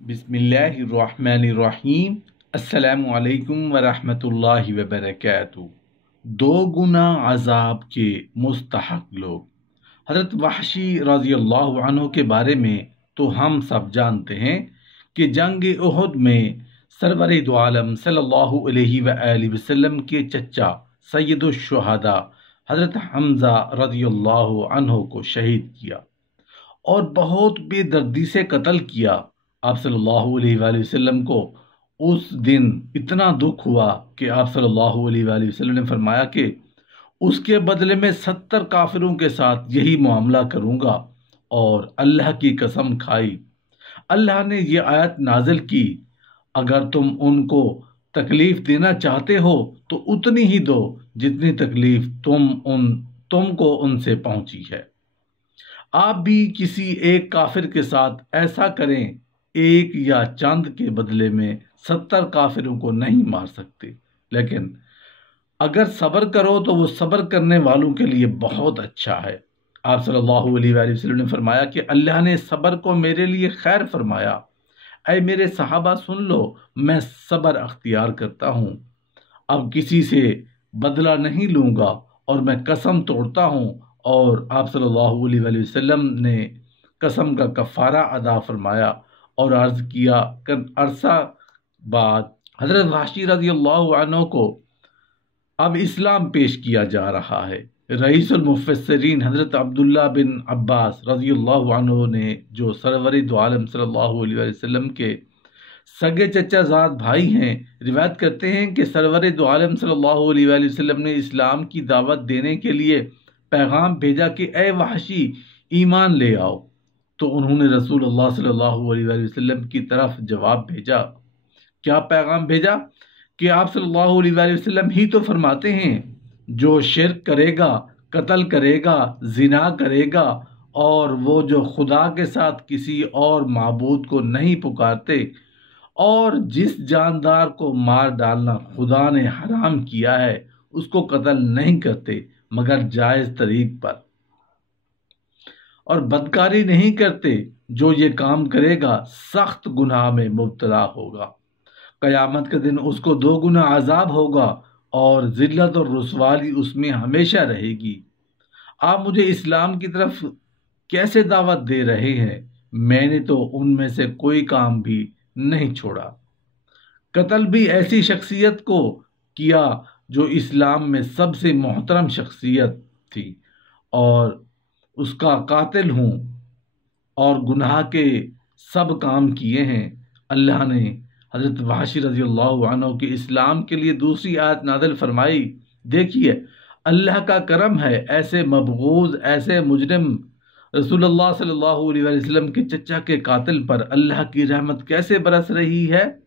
बिस्मिल्लाहिर्रहमानिर्रहीम। अस्सलामु अलैकुम वरहमतुल्लाहि वबरकातुहू। दो गुना अजाब के मुस्तहक लोग। हज़रत वहशी रज़ी अल्लाह अन्हु के बारे में तो हम सब जानते हैं कि जंग उहद में सरवर दो आलम सल्लल्लाहु अलैहि वसल्लम के चचा सैयदुश्शुहदा हज़रत हमज़ा रज़ी अल्लाह अन्हु को शहीद किया और बहुत बेदर्दी से कत्ल किया। आप सल्लल्लाहु अलैहि वसल्लम को उस दिन इतना दुख हुआ कि आप सल्लल्लाहु अलैहि वसल्लम ने फरमाया कि उसके बदले में 70 काफिरों के साथ यही मामला करूंगा, और अल्लाह की कसम खाई। अल्लाह ने ये आयत नाजिल की, अगर तुम उनको तकलीफ देना चाहते हो तो उतनी ही दो जितनी तकलीफ तुमको उनसे पहुंची है। आप भी किसी एक काफिर के साथ ऐसा करें, एक या चंद के बदले में 70 काफिरों को नहीं मार सकते, लेकिन अगर सब्र करो तो वो सब्र करने वालों के लिए बहुत अच्छा है। आप सल्लल्लाहु अलैहि वसल्लम ने फरमाया कि अल्लाह ने सब्र को मेरे लिए खैर फरमाया। ऐ मेरे सहाबा सुन लो, मैं सब्र अख्तियार करता हूँ, अब किसी से बदला नहीं लूँगा और मैं कसम तोड़ता हूँ। और आप सल्लल्लाहु अलैहि वसल्लम ने कसम का कफ़ारा अदा फरमाया और अर्ज़ किया कि अरसा बाद हज़रत वहशी रज़ी अल्लाह अन्हु को अब इस्लाम पेश किया जा रहा है। रईसुल मुफस्सिरीन हज़रत अब्दुल्ला बिन अब्बास रज़ी अल्लाह अन्हु ने, जो सरवर दो आलम सल्लल्लाहु अलैहि वसल्लम के सगे चचाजाद भाई हैं, रिवायत करते हैं कि सरवर दो आलम सल्लल्लाहु अलैहि वसल्लम ने इस्लाम की दावत देने के लिए पैगाम भेजा कि ए वहशी ईमान ले आओ। तो उन्होंने रसूलुल्लाह सल्लल्लाहु अलैहि वसल्लम की तरफ जवाब भेजा। क्या पैगाम भेजा कि आप सल्लल्लाहु अलैहि वसल्लम ही तो फरमाते हैं, जो शिर्क करेगा, कत्ल करेगा, जिना करेगा और वो जो खुदा के साथ किसी और माबूद को नहीं पुकारते, और जिस जानदार को मार डालना खुदा ने हराम किया है उसको कत्ल नहीं करते मगर जायज़ तरीक पर, और बदकारी नहीं करते, जो ये काम करेगा सख्त गुनाह में मुब्तला होगा। क़यामत के दिन उसको 2 गुना अजाब होगा और ज़िल्लत और रुसवाई उसमें हमेशा रहेगी। आप मुझे इस्लाम की तरफ कैसे दावत दे रहे हैं? मैंने तो उनमें से कोई काम भी नहीं छोड़ा। कत्ल भी ऐसी शख्सियत को किया जो इस्लाम में सबसे मोहतरम शख्सियत थी, और उसका कातिल हूँ, और गुनाह के सब काम किए हैं। अल्लाह ने हज़रत वहशी रज़ी अल्लाह अन्हु के इस्लाम के लिए दूसरी आयत नाज़िल फरमाई। देखिए, अल्लाह का करम है, ऐसे मबगूज़, ऐसे मुजरिम रसूलुल्लाह सल्लल्लाहु अलैहि वसल्लम के चचा के कातिल पर अल्लाह की रहमत कैसे बरस रही है।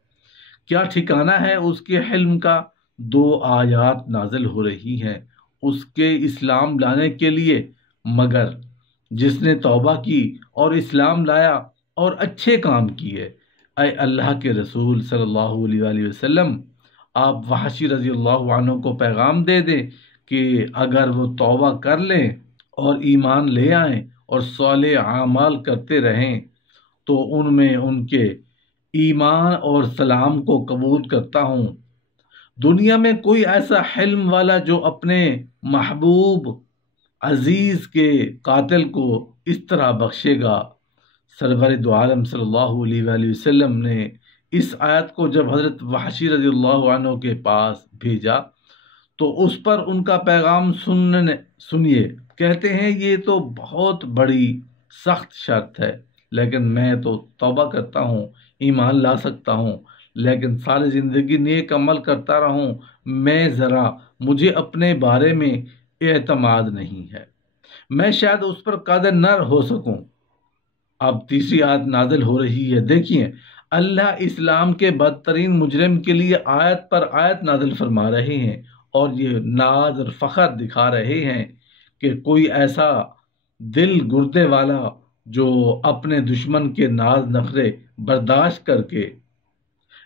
क्या ठिकाना है उसके हिल्म का। 2 आयत नाजिल हो रही हैं उसके इस्लाम लाने के लिए, मगर जिसने तौबा की और इस्लाम लाया और अच्छे काम किए। ऐ अल्लाह के रसूल सल्लल्लाहु अलैहि वसल्लम, आप वहशी रज़ी अल्लाह अन्हु को पैगाम दे दें कि अगर वो तौबा कर लें और ईमान ले आएं और साले आमाल करते रहें तो उनमें उनके ईमान और सलाम को कबूल करता हूँ। दुनिया में कोई ऐसा हिल्म वाला जो अपने महबूब अजीज के कातिल को इस तरह बख्शेगा। सरवर दो आलम सल्लल्लाहु अलैहि वसल्लम ने इस आयत को जब हज़रत वहशी रज़ी अल्लाह अन्हु के पास भेजा तो उस पर उनका पैगाम सुनिए। कहते हैं, ये तो बहुत बड़ी सख्त शर्त है, लेकिन मैं तो तौबा करता हूँ, ईमान ला सकता हूँ, लेकिन सारी ज़िंदगी नेक अमल करता रहूँ, मुझे अपने बारे में एतमाद नहीं है, मैं शायद उस पर कादिर न हो सकूं। अब तीसरी आयत नाजिल हो रही है। देखिए, अल्लाह इस्लाम के बदतरीन मुजरिम के लिए आयत पर आयत नाजिल फरमा रहे हैं और ये नाज और फ़ख्र दिखा रहे हैं कि कोई ऐसा दिल गुर्दे वाला जो अपने दुश्मन के नाज नखरे बर्दाश्त करके,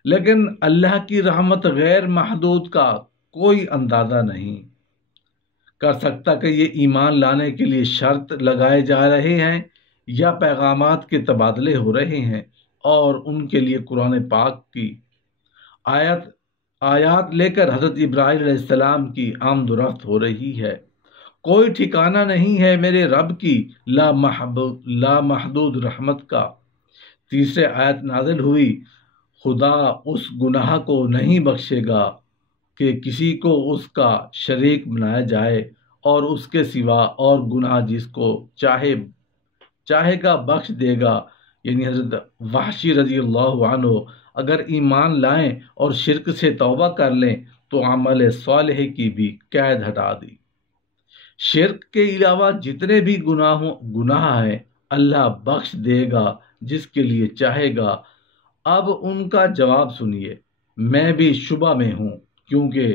लेकिन अल्लाह की रहमत गैर महदूद का कोई अंदाज़ा नहीं कर सकता कि ये ईमान लाने के लिए शर्त लगाए जा रहे हैं या पैगामात के तबादले हो रहे हैं اور ان کے لیے قرآن پاک کی آیات لے کر حضرت ابراہیم علیہ السلام کی آمد و رفت ہو رہی ہے۔ کوئی ٹھکانہ نہیں ہے میرے رب کی لا محدود رحمت کا۔ تیسرے آیت نازل ہوئی، خدا اس گناہ کو نہیں بخشے گا کہ کسی کو اس کا شریک بنایا جائے، اور اس کے سوا اور گناہ جس کو چاہے گا بخش دے گا۔ یعنی حضرت وحشی رضی اللہ عنہ اگر ایمان لائیں اور شرک سے توبہ کر لیں تو عمل صالح کی بھی قید ہٹا دی۔ شرک کے علاوہ جتنے بھی گناہ ہیں اللہ بخش دے گا جس کے لیے چاہے گا۔ اب ان کا جواب سنیے، میں بھی شبہ میں ہوں، کیونکہ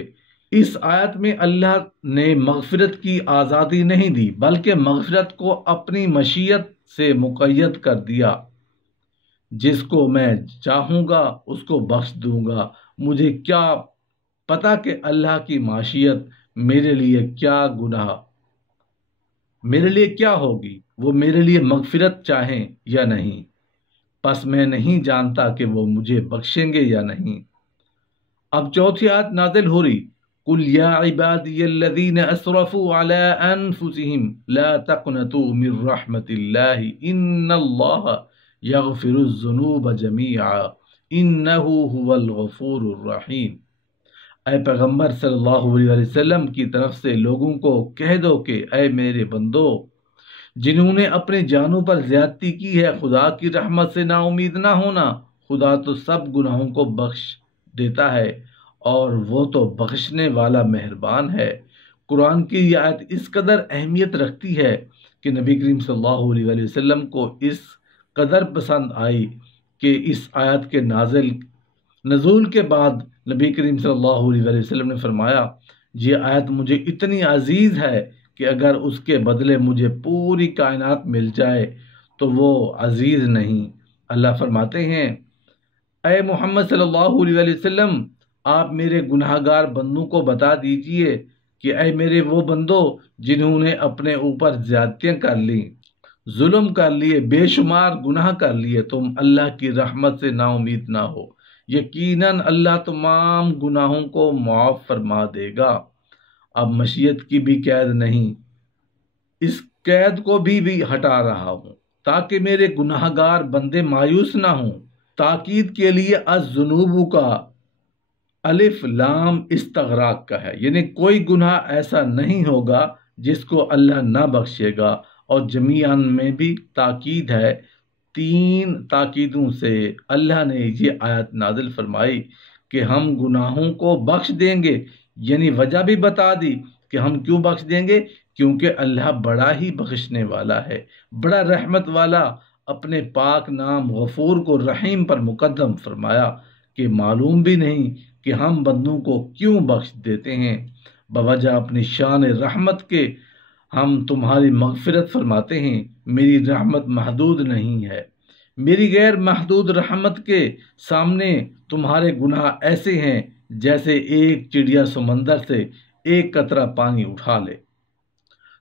اس آیت میں اللہ نے مغفرت کی آزادی نہیں دی بلکہ مغفرت کو اپنی مشیت سے مقید کر دیا۔ جس کو میں چاہوں گا اس کو بخش دوں گا۔ مجھے کیا پتا کہ اللہ کی معاشیت میرے لیے کیا ہوگی، وہ میرے لیے مغفرت چاہیں یا نہیں، پس میں نہیں جانتا کہ وہ مجھے بخشیں گے یا نہیں۔ اب چوتھی آیت نازل ہو رہی، قُلْ يَا عِبَادِيَ الَّذِينَ أَسْرَفُوا عَلَىٰ أَنفُسِهِمْ لَا تَقْنَطُوا مِن رَحْمَةِ اللَّهِ إِنَّ اللَّهَ يَغْفِرُ الذُّنُوبَ جَمِيعًا إِنَّهُ هُوَ الْغَفُورُ الرَّحِيمُ۔ اے پیغمبر صلی اللہ علیہ وسلم کی طرف سے لوگوں کو کہہ دو کہ اے میرے بندو، جنہوں نے اپنی جانوں پر زیادتی کی ہے خدا کی رحمت سے نا امید نہ ہونا۔ خدا تو سب گناہوں کو بخش دیتا ہے اور وہ تو بخشنے والا مہربان ہے۔ قرآن کی یہ آیت اس قدر اہمیت رکھتی ہے کہ نبی کریم صلی اللہ علیہ وسلم کو اس قدر پسند آئی کہ اس آیت کے نزول کے بعد نبی کریم صلی اللہ علیہ وسلم نے فرمایا، یہ آیت مجھے اتنی عزیز ہے کہ اگر اس کے بدلے مجھے پوری کائنات مل جائے تو وہ عزیز نہیں۔ اللہ فرماتے ہیں، اے محمد صلی اللہ علیہ وسلم، آپ میرے گناہ گار بندوں کو بتا دیجئے کہ اے میرے وہ بندو جنہوں نے اپنے اوپر زیادتیاں کر لی، ظلم کر لیے، بے شمار گناہ کر لیے، تم اللہ کی رحمت سے نا امید نہ ہو، یقیناً اللہ تمام گناہوں کو معاف فرما دے گا۔ اب مشیت کی بھی قید نہیں، اس قید کو بھی ہٹا رہا ہوں تاکہ میرے گناہ گار بندے مایوس نہ ہوں۔ تاکید کے لیے الذنوب کا الف لام استغراق کا ہے، یعنی کوئی گناہ ایسا نہیں ہوگا جس کو اللہ نہ بخشے گا، اور جمیعاً میں بھی تاکید ہے۔ 3 تاکیدوں سے اللہ نے یہ آیت نازل فرمائی کہ ہم گناہوں کو بخش دیں گے، یعنی وجہ بھی بتا دی کہ ہم کیوں بخش دیں گے، کیونکہ اللہ بڑا ہی بخشنے والا ہے، بڑا رحمت والا۔ اپنے پاک نام غفور کو رحیم پر مقدم فرمایا کہ معلوم بھی نہیں کہ ہم بندوں کو کیوں بخش دیتے ہیں، بوجہ اپنی شان رحمت کے ہم تمہاری مغفرت فرماتے ہیں۔ میری رحمت محدود نہیں ہے، میری غیر محدود رحمت کے سامنے تمہارے گناہ ایسے ہیں جیسے ایک چڑیا سمندر سے ایک قطرہ پانی اٹھا لے۔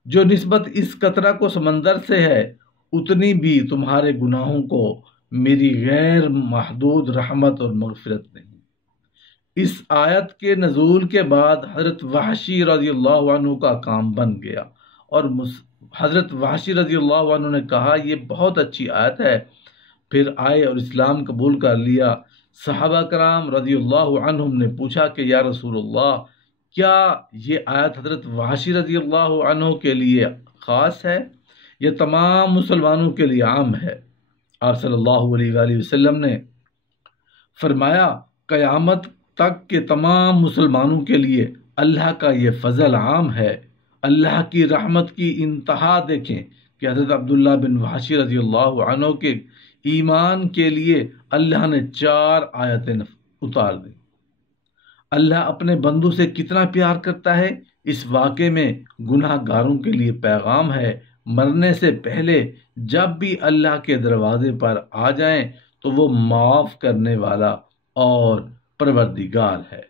جو نسبت اس قطرہ کو سمندر سے ہے اتنی بھی تمہارے گناہوں کو میری غیر محدود رحمت اور مغفرت نہیں۔ اس آیت کے نزول کے بعد حضرت وحشی رضی اللہ عنہ کا کام بن گیا، اور حضرت وحشی رضی اللہ عنہ نے کہا یہ بہت اچھی آیت ہے، پھر آئے اور اسلام قبول کر لیا۔ صحابہ کرام رضی اللہ عنہم نے پوچھا کہ یا رسول اللہ، کیا یہ آیت حضرت وحشی رضی اللہ عنہ کے لیے خاص ہے یا تمام مسلمانوں کے لیے عام ہے؟ آپ صلی اللہ علیہ وآلہ وسلم نے فرمایا، قیامت تک کے تمام مسلمانوں کے لیے اللہ کا یہ فضل عام ہے۔ اللہ کی رحمت کی انتہا دیکھیں کہ حضرت عبداللہ بن وحشی رضی اللہ عنہ کے ایمان کے لیے اللہ نے 4 آیتیں اتار دی۔ اللہ اپنے بندوں سے کتنا پیار کرتا ہے، اس واقعے میں گناہ گاروں کے لیے پیغام ہے۔ مرنے سے پہلے جب بھی اللہ کے دروازے پر آ جائیں تو وہ معاف کرنے والا اور پروردگار ہے۔